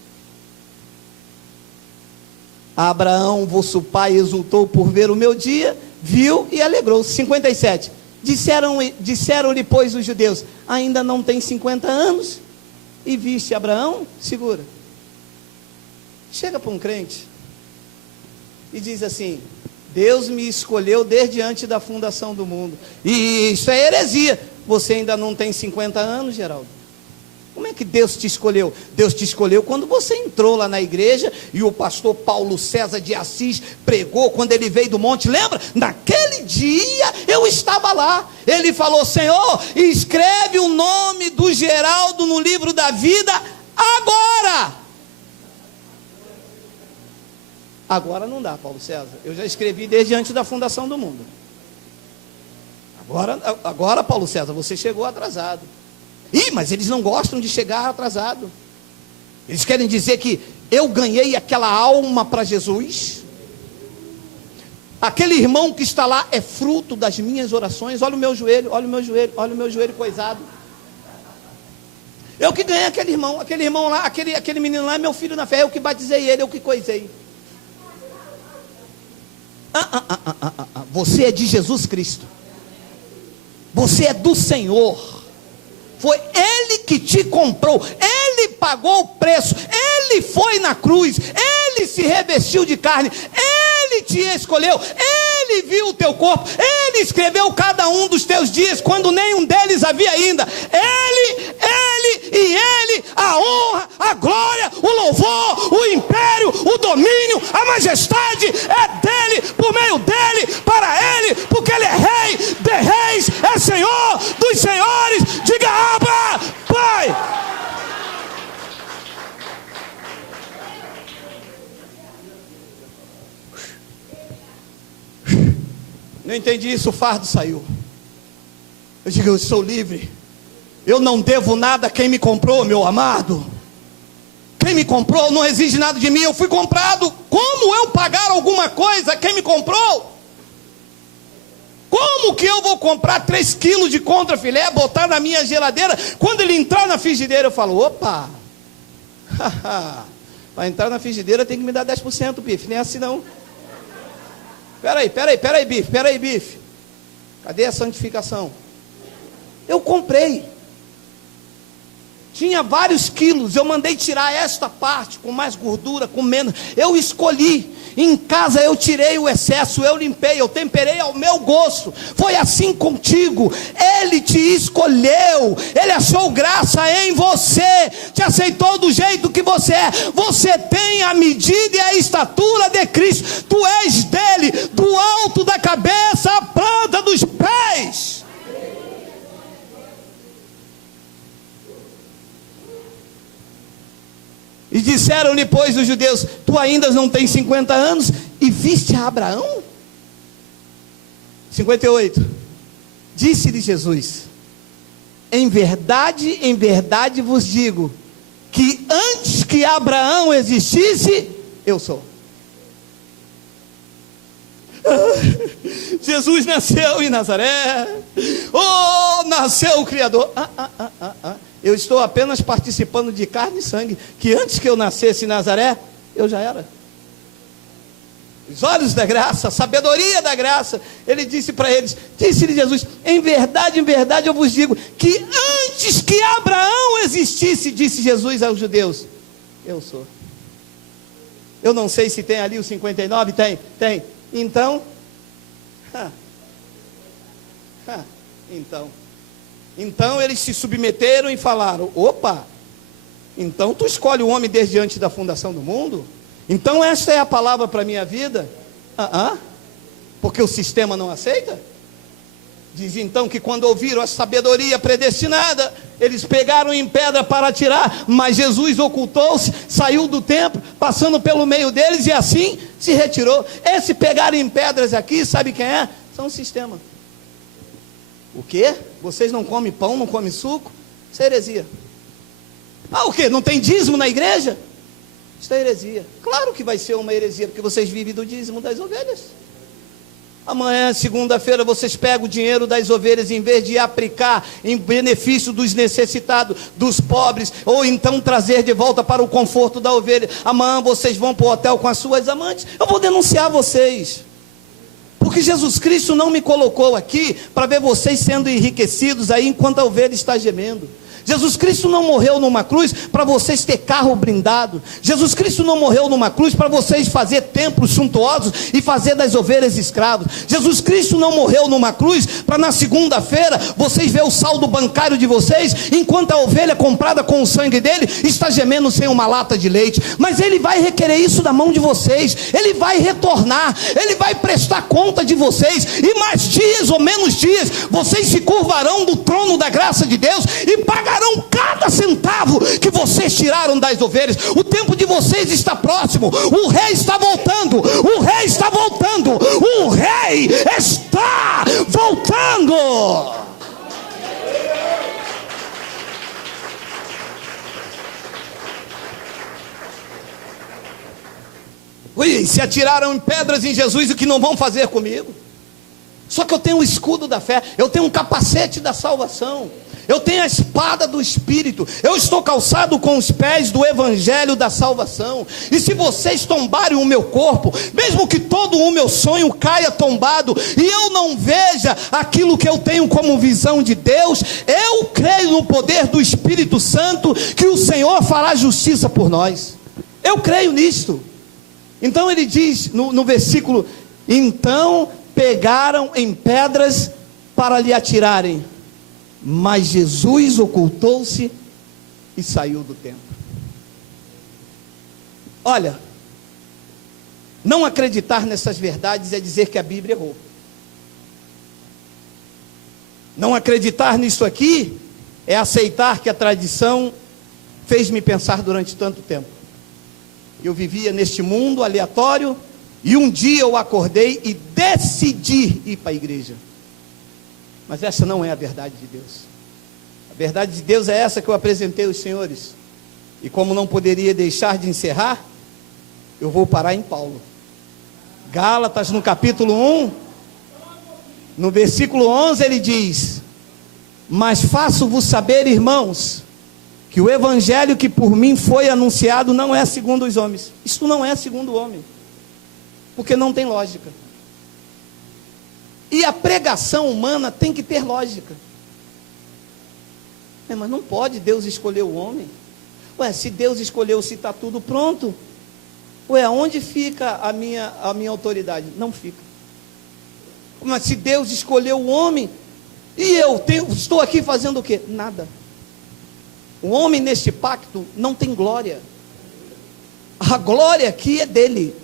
Abraão, vosso pai, exultou por ver o meu dia, viu e alegrou-se. 57. Disseram-lhe, pois, os judeus: ainda não tem 50 anos? E viste Abraão? Segura. Chega para um crente e diz assim: Deus me escolheu desde antes da fundação do mundo. E isso é heresia. Você ainda não tem 50 anos, Geraldo? Como é que Deus te escolheu? Deus te escolheu quando você entrou lá na igreja e o pastor Paulo César de Assis pregou quando ele veio do monte. Lembra? Naquele dia eu estava lá. Ele falou: Senhor, escreve o nome do Geraldo no livro da vida agora. Agora não dá, Paulo César. Eu já escrevi desde antes da fundação do mundo. Agora, Paulo César, você chegou atrasado. Mas eles não gostam de chegar atrasado. Eles querem dizer que eu ganhei aquela alma para Jesus. Aquele irmão que está lá é fruto das minhas orações. Olha o meu joelho, olha o meu joelho, olha o meu joelho coisado. Eu que ganhei aquele irmão lá, aquele menino lá é meu filho na fé. Eu que batizei ele, eu que coisei. Você é de Jesus Cristo. Você é do Senhor. Foi Ele que te comprou. Ele pagou o preço. Ele foi na cruz. Ele se revestiu de carne. Ele te escolheu. Ele viu o teu corpo. Ele escreveu cada um dos teus dias quando nenhum deles havia ainda. Ele, a honra, a glória, o louvor, o império, o domínio, a majestade é dele, por meio dele, para ele, porque ele é rei de reis, é senhor dos senhores. Diga Abba, Pai. Não entendi isso, o fardo saiu. Eu digo, eu sou livre. Eu não devo nada a quem me comprou, meu amado. Quem me comprou não exige nada de mim, eu fui comprado. Como eu pagar alguma coisa a quem me comprou? Como que eu vou comprar 3 quilos de contrafilé, botar na minha geladeira? Quando ele entrar na frigideira, eu falo, opa, para entrar na frigideira tem que me dar 10%, bife, não é assim não. Peraí, bife. Cadê a santificação? Eu comprei. Tinha vários quilos, eu mandei tirar esta parte, com mais gordura, com menos. Eu escolhi. Em casa eu tirei o excesso, eu limpei, eu temperei ao meu gosto. Foi assim contigo. Ele te escolheu. Ele achou graça em você. Te aceitou do jeito que você é. Você tem a medida e a estatura de Cristo. Tu és dele, do alto da cabeça à planta dos pés. E disseram-lhe, pois, os judeus: tu ainda não tens 50 anos e viste a Abraão? 58. Disse-lhe Jesus: em verdade vos digo, que antes que Abraão existisse, eu sou. Jesus nasceu em Nazaré. Oh, nasceu o Criador. Eu estou apenas participando de carne e sangue, que antes que eu nascesse em Nazaré, eu já era. Os olhos da graça, a sabedoria da graça. Ele disse para eles, disse-lhe Jesus: em verdade eu vos digo, que antes que Abraão existisse, disse Jesus aos judeus, eu sou. Eu não sei se tem ali o 59, tem. Então eles se submeteram e falaram: opa, então tu escolhe o homem desde antes da fundação do mundo? Então esta é a palavra para a minha vida? Porque o sistema não aceita? Diz então que quando ouviram a sabedoria predestinada, eles pegaram em pedra para atirar, mas Jesus ocultou-se, saiu do templo, passando pelo meio deles, e assim se retirou. Esse pegaram em pedras aqui, sabe quem é? São o sistema. O quê? Vocês não comem pão, não comem suco? Isso é heresia. O quê? Não tem dízimo na igreja? Isso é heresia. Claro que vai ser uma heresia, porque vocês vivem do dízimo das ovelhas. Amanhã, segunda-feira, vocês pegam o dinheiro das ovelhas, em vez de aplicar em benefício dos necessitados, dos pobres, ou então trazer de volta para o conforto da ovelha. Amanhã vocês vão para o hotel com as suas amantes. Eu vou denunciar vocês. Porque Jesus Cristo não me colocou aqui para ver vocês sendo enriquecidos aí enquanto a ovelha está gemendo. Jesus Cristo não morreu numa cruz para vocês ter carro blindado. Jesus Cristo não morreu numa cruz para vocês fazer templos suntuosos e fazer das ovelhas escravos. Jesus Cristo não morreu numa cruz para na segunda-feira vocês ver o saldo bancário de vocês, enquanto a ovelha comprada com o sangue dele está gemendo sem uma lata de leite. Mas ele vai requerer isso da mão de vocês. Ele vai retornar, ele vai prestar conta de vocês, e mais dias ou menos dias vocês se curvarão do trono da graça de Deus e pagarão cada centavo que vocês tiraram das ovelhas. O tempo de vocês está próximo. O rei está voltando. O rei está voltando. O rei está voltando. Eles se atiraram em pedras em Jesus, o que não vão fazer comigo? Só que eu tenho o escudo da fé, eu tenho um capacete da salvação, eu tenho a espada do Espírito, eu estou calçado com os pés do Evangelho da salvação. E se vocês tombarem o meu corpo, mesmo que todo o meu sonho caia tombado, e eu não veja aquilo que eu tenho como visão de Deus, eu creio no poder do Espírito Santo, que o Senhor fará justiça por nós. Eu creio nisto. Então ele diz no versículo: então pegaram em pedras para lhe atirarem, mas Jesus ocultou-se e saiu do templo. Olha, não acreditar nessas verdades é dizer que a Bíblia errou. Não acreditar nisso aqui é aceitar que a tradição fez-me pensar durante tanto tempo. Eu vivia neste mundo aleatório, e um dia eu acordei e decidi ir para a igreja. Mas essa não é a verdade de Deus. A verdade de Deus é essa que eu apresentei aos senhores. E como não poderia deixar de encerrar, eu vou parar em Paulo. Gálatas, no capítulo 1, no versículo 11, ele diz: mas faço-vos saber, irmãos, que o evangelho que por mim foi anunciado não é segundo os homens. Isto não é segundo o homem, porque não tem lógica. E a pregação humana tem que ter lógica. Mas não pode Deus escolher o homem. Se Deus escolheu, se está tudo pronto, aonde fica a minha autoridade? Não fica. Mas se Deus escolheu o homem, e estou aqui fazendo o quê? Nada. O homem neste pacto não tem glória. A glória aqui é dele.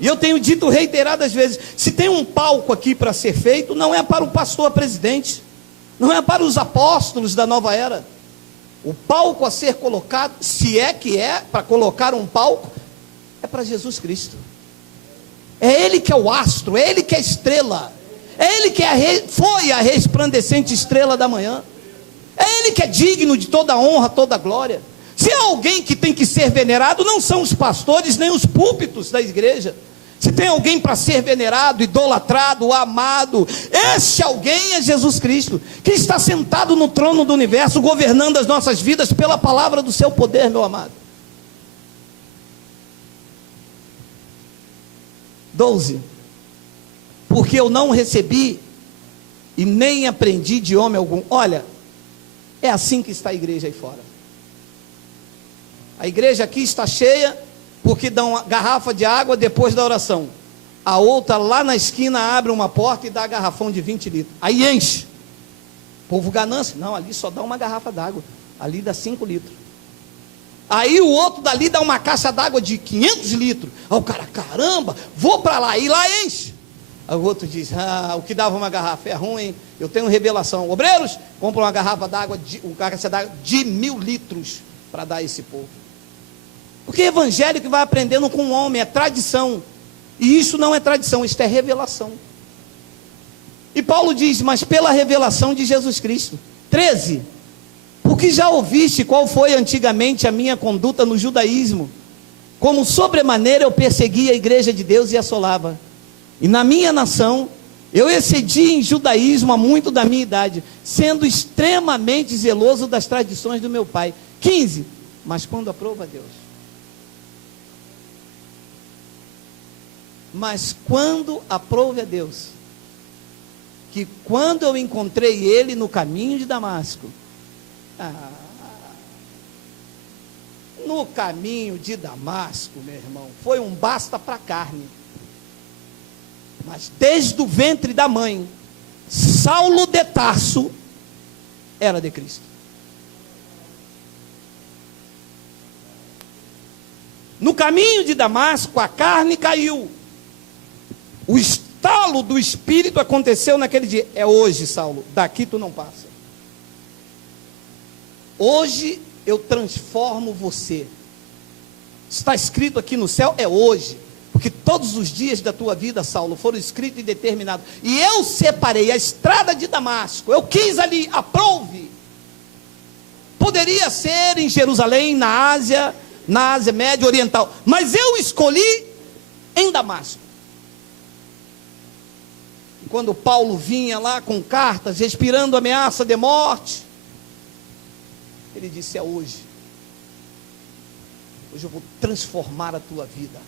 E eu tenho dito reiteradas vezes: se tem um palco aqui para ser feito, não é para o pastor presidente, não é para os apóstolos da nova era. O palco a ser colocado, se é que é para colocar um palco, é para Jesus Cristo. É Ele que é o astro, é Ele que é a estrela, é Ele que foi a resplandecente estrela da manhã, é Ele que é digno de toda honra, toda glória. Se há alguém que tem que ser venerado, não são os pastores nem os púlpitos da igreja. Se tem alguém para ser venerado, idolatrado, amado, esse alguém é Jesus Cristo, que está sentado no trono do universo, governando as nossas vidas pela palavra do seu poder, meu amado. 12. Porque eu não recebi e nem aprendi de homem algum. Olha, é assim que está a igreja aí fora. A igreja aqui está cheia porque dá uma garrafa de água depois da oração. A outra lá na esquina abre uma porta e dá garrafão de 20 litros. Aí enche. Povo ganância. Não, ali só dá uma garrafa d'água. Ali dá 5 litros. Aí o outro dali dá uma caixa d'água de 500 litros. Aí o cara, caramba, vou para lá. E lá enche. Aí o outro diz: o que dava uma garrafa é ruim. Eu tenho revelação. Obreiros, compra uma garrafa d'água, uma caixa d'água de 1000 litros para dar a esse povo. Porque evangélico vai aprendendo com o homem, é tradição. E isso não é tradição, isto é revelação. E Paulo diz: mas pela revelação de Jesus Cristo. 13. Porque já ouviste qual foi antigamente a minha conduta no judaísmo, como sobremaneira eu perseguia a igreja de Deus e assolava. E na minha nação, eu excedi em judaísmo há muito da minha idade, sendo extremamente zeloso das tradições do meu pai. 15. Mas quando aprova Deus. Mas quando aprove a Deus, que quando eu encontrei ele no caminho de Damasco, no caminho de Damasco, meu irmão, foi um basta para a carne. Mas desde o ventre da mãe, Saulo de Tarso era de Cristo. No caminho de Damasco, a carne caiu. O estalo do Espírito aconteceu naquele dia. É hoje, Saulo, daqui tu não passa. Hoje eu transformo você. Está escrito aqui no céu, é hoje. Porque todos os dias da tua vida, Saulo, foram escritos e determinados. E eu separei a estrada de Damasco. Eu quis ali, aprove. Poderia ser em Jerusalém, na Ásia Média Oriental. Mas eu escolhi em Damasco. E quando Paulo vinha lá com cartas, respirando ameaça de morte, ele disse: é hoje. Hoje eu vou transformar a tua vida.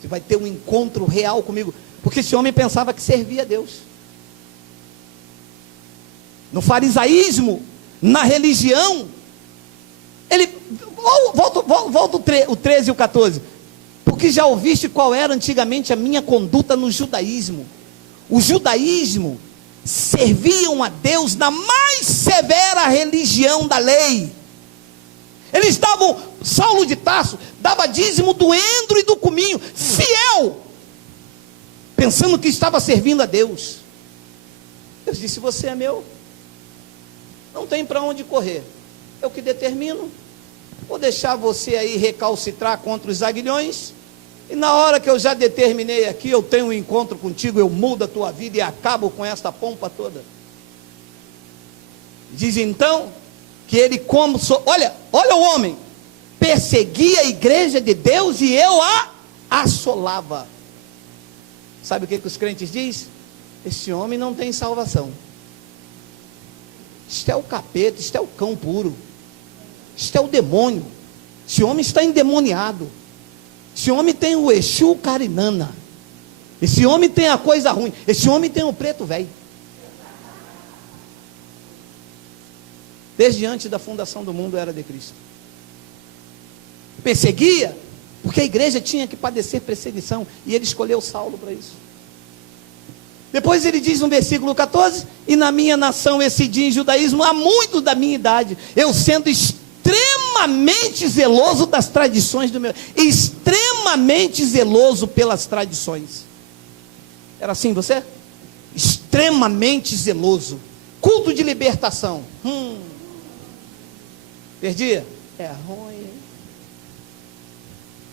Você vai ter um encontro real comigo. Porque esse homem pensava que servia a Deus. No farisaísmo, na religião, ele, volta o 13 e o 14, porque já ouviste qual era antigamente a minha conduta no judaísmo. O judaísmo serviam a Deus na mais severa religião da lei. Eles davam, Saulo de Tarso dava dízimo do endro e do cominho, fiel, pensando que estava servindo a Deus. Deus disse: você é meu, não tem para onde correr, eu que determino. Vou deixar você aí recalcitrar contra os aguilhões, e na hora que eu já determinei aqui, eu tenho um encontro contigo, eu mudo a tua vida e acabo com esta pompa toda. Diz então que ele, como olha o homem, perseguia a igreja de Deus e eu a assolava. Sabe o que os crentes dizem? Esse homem não tem salvação. Isto é o capeta, isto é o cão puro, isto é o demônio. Esse homem está endemoniado. Esse homem tem o Exu Carinana. Esse homem tem a coisa ruim. Esse homem tem o preto velho. Desde antes da fundação do mundo era de Cristo. Perseguia, porque a igreja tinha que padecer perseguição, e ele escolheu Saulo para isso. Depois ele diz no versículo 14: e na minha nação excedi em judaísmo há muito da minha idade, eu sendo extremamente zeloso das tradições do meu, extremamente zeloso pelas tradições. Era assim você? Extremamente zeloso. Culto de libertação, perdia? É ruim.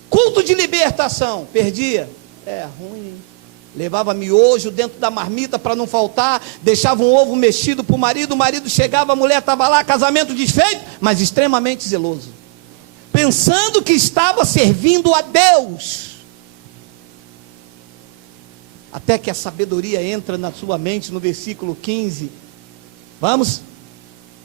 Culto de libertação, perdia? É ruim. Levava miojo dentro da marmita para não faltar, deixava um ovo mexido para o marido chegava, a mulher estava lá, casamento desfeito, mas extremamente zeloso, pensando que estava servindo a Deus. Até que a sabedoria entra na sua mente no versículo 15. Vamos?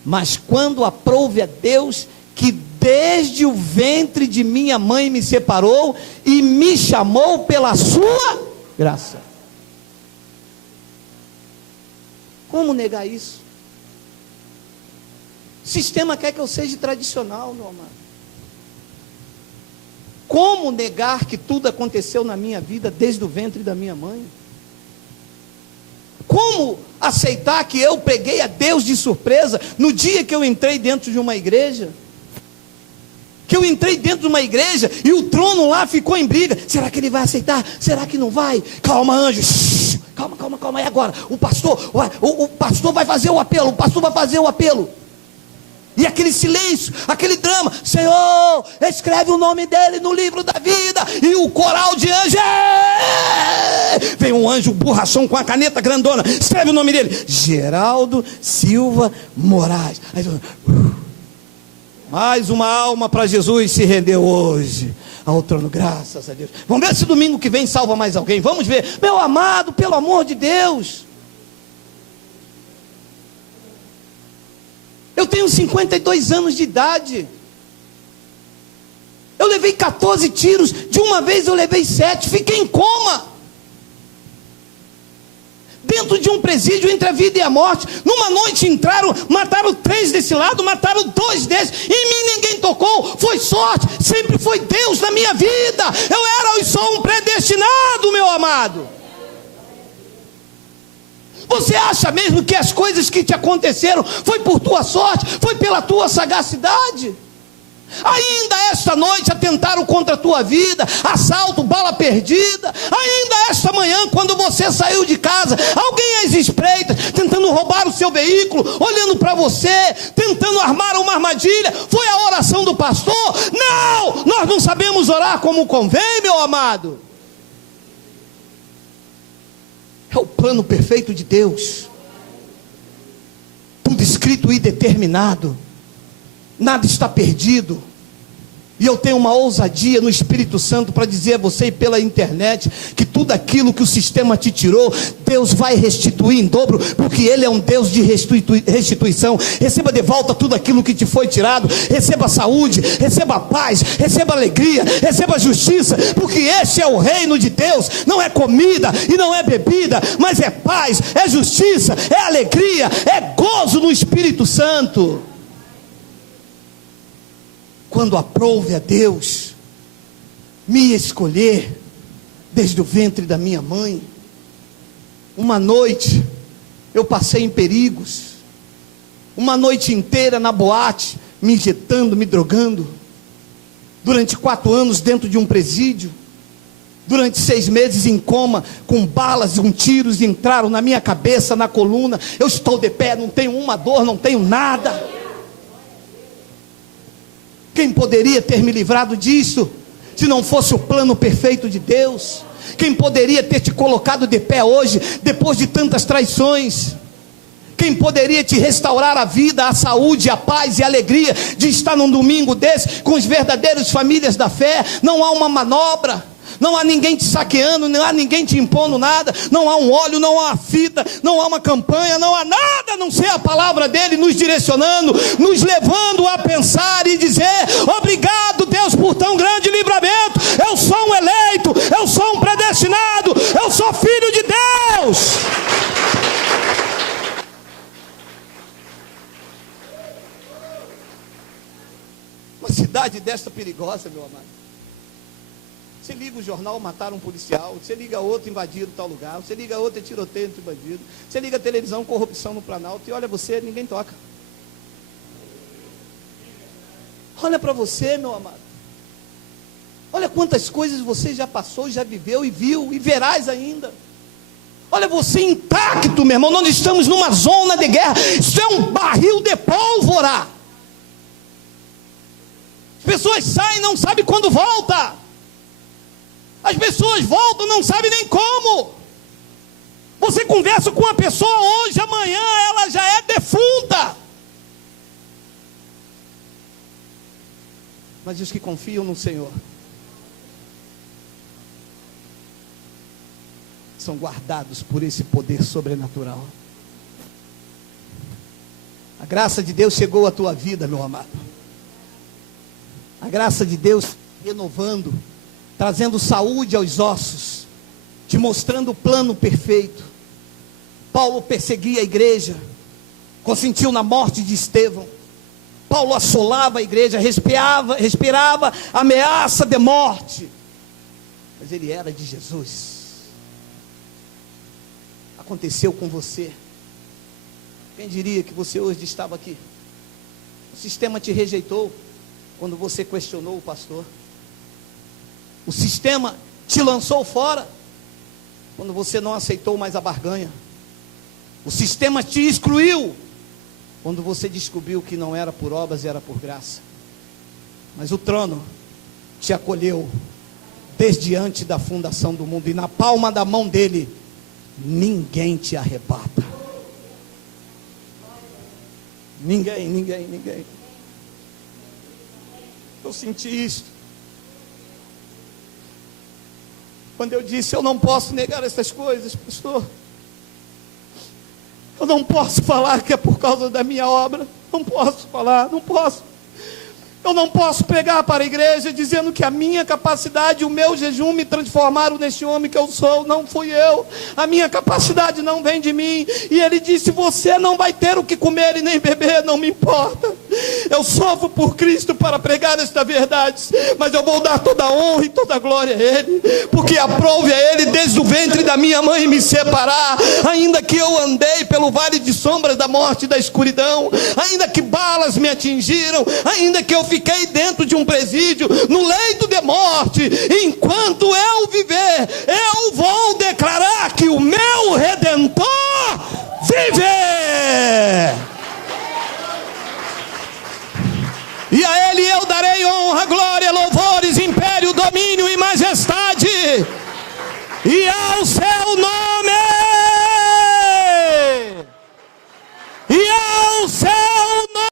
Mas quando aprouve a Deus, que desde o ventre de minha mãe me separou e me chamou pela sua graça. Como negar isso? O sistema quer que eu seja tradicional, meu amado. Como negar que tudo aconteceu na minha vida desde o ventre da minha mãe? Como aceitar que eu preguei a Deus de surpresa no dia que eu entrei dentro de uma igreja? Que eu entrei dentro de uma igreja e o trono lá ficou em briga. Será que ele vai aceitar? Será que não vai? Calma, anjo. Shhh, calma. E agora? O pastor vai fazer o apelo. O pastor vai fazer o apelo. E aquele silêncio, aquele drama. Senhor, escreve o nome dele no livro da vida. E o coral de anjos. Vem um anjo borrachão com a caneta grandona. Escreve o nome dele. Geraldo Silva Moraes. Aí, mais uma alma para Jesus se rendeu hoje ao trono, graças a Deus. Vamos ver se domingo que vem salva mais alguém. Vamos ver. Meu amado, pelo amor de Deus. Eu tenho 52 anos de idade. Eu levei 14 tiros. De uma vez eu levei 7. Fiquei em coma. Dentro de um presídio entre a vida e a morte. Numa noite entraram, mataram 3 desse lado, mataram 2 desse. Em mim ninguém tocou. Foi sorte. Sempre foi Deus na minha vida. Eu era e sou um predestinado, meu amado. Você acha mesmo que as coisas que te aconteceram foi por tua sorte? Foi pela tua sagacidade? Ainda esta noite atentaram contra a tua vida, assalto, bala perdida. Ainda esta manhã, quando você saiu de casa, alguém às espreitas, tentando roubar o seu veículo, olhando para você, tentando armar uma armadilha. Foi a oração do pastor? Não, nós não sabemos orar como convém, meu amado. É o plano perfeito de Deus, tudo escrito e determinado. Nada está perdido. E eu tenho uma ousadia no Espírito Santo para dizer a você e pela internet que tudo aquilo que o sistema te tirou, Deus vai restituir em dobro, porque Ele é um Deus de restituição. Receba de volta tudo aquilo que te foi tirado. Receba saúde, receba paz, receba alegria, receba justiça, porque este é o reino de Deus. Não é comida e não é bebida, mas é paz, é justiça, é alegria, é gozo no Espírito Santo. Quando aprouve a Deus me escolher desde o ventre da minha mãe, uma noite eu passei em perigos, uma noite inteira na boate, me injetando, me drogando, durante 4 anos dentro de um presídio, durante 6 meses em coma, com balas e tiros entraram na minha cabeça, na coluna. Eu estou de pé, não tenho uma dor, não tenho nada. Quem poderia ter me livrado disso, se não fosse o plano perfeito de Deus? Quem poderia ter te colocado de pé hoje, depois de tantas traições? Quem poderia te restaurar a vida, a saúde, a paz e a alegria de estar num domingo desse, com os verdadeiros famílias da fé? Não há uma manobra, não há ninguém te saqueando, não há ninguém te impondo nada, não há um óleo, não há fita, não há uma campanha, não há nada, a não ser a palavra dele nos direcionando, nos levando a pensar e dizer: obrigado, Deus, por tão grande livramento. Eu sou um eleito, eu sou um predestinado, eu sou filho de Deus. Uma cidade desta perigosa, meu amado. Você liga o jornal, mataram um policial. Você liga outro, invadiram tal lugar. Você liga outro, tiroteio entre bandido. Você liga a televisão, corrupção no Planalto. E olha você, ninguém toca. Olha para você, meu amado. Olha quantas coisas você já passou, já viveu e viu e verás ainda. Olha você intacto, meu irmão. Nós estamos numa zona de guerra. Isso é um barril de pólvora. As pessoas saem e não sabem quando volta. As pessoas voltam, não sabem nem como. Você conversa com uma pessoa hoje, amanhã ela já é defunta. Mas os que confiam no Senhor são guardados por esse poder sobrenatural. A graça de Deus chegou à tua vida, meu amado. A graça de Deus renovando, trazendo saúde aos ossos, te mostrando o plano perfeito. Paulo perseguia a igreja, consentiu na morte de Estevão. Paulo assolava a igreja, respirava ameaça de morte, mas ele era de Jesus. Aconteceu com você. Quem diria que você hoje estava aqui? O sistema te rejeitou quando você questionou o pastor. O sistema te lançou fora quando você não aceitou mais a barganha. O sistema te excluiu quando você descobriu que não era por obras e era por graça. Mas o trono te acolheu desde antes da fundação do mundo, e na palma da mão dele ninguém te arrebata. Ninguém. Eu senti isso quando eu disse: eu não posso negar essas coisas, pastor. Eu não posso falar que é por causa da minha obra. Não posso falar, não posso. Eu não posso pregar para a igreja dizendo que a minha capacidade, o meu jejum me transformaram neste homem que eu sou. Não fui eu. A minha capacidade não vem de mim. E ele disse: você não vai ter o que comer e nem beber, não me importa. Eu sofro por Cristo para pregar esta verdade, mas eu vou dar toda a honra e toda a glória a Ele, porque aprove a Ele desde o ventre da minha mãe me separar. Ainda que eu andei pelo vale de sombras da morte e da escuridão, ainda que balas me atingiram, ainda que eu fiquei dentro de um presídio, no leito de morte, enquanto eu viver, eu vou declarar que o meu Redentor vive. E a Ele eu darei honra, glória, louvor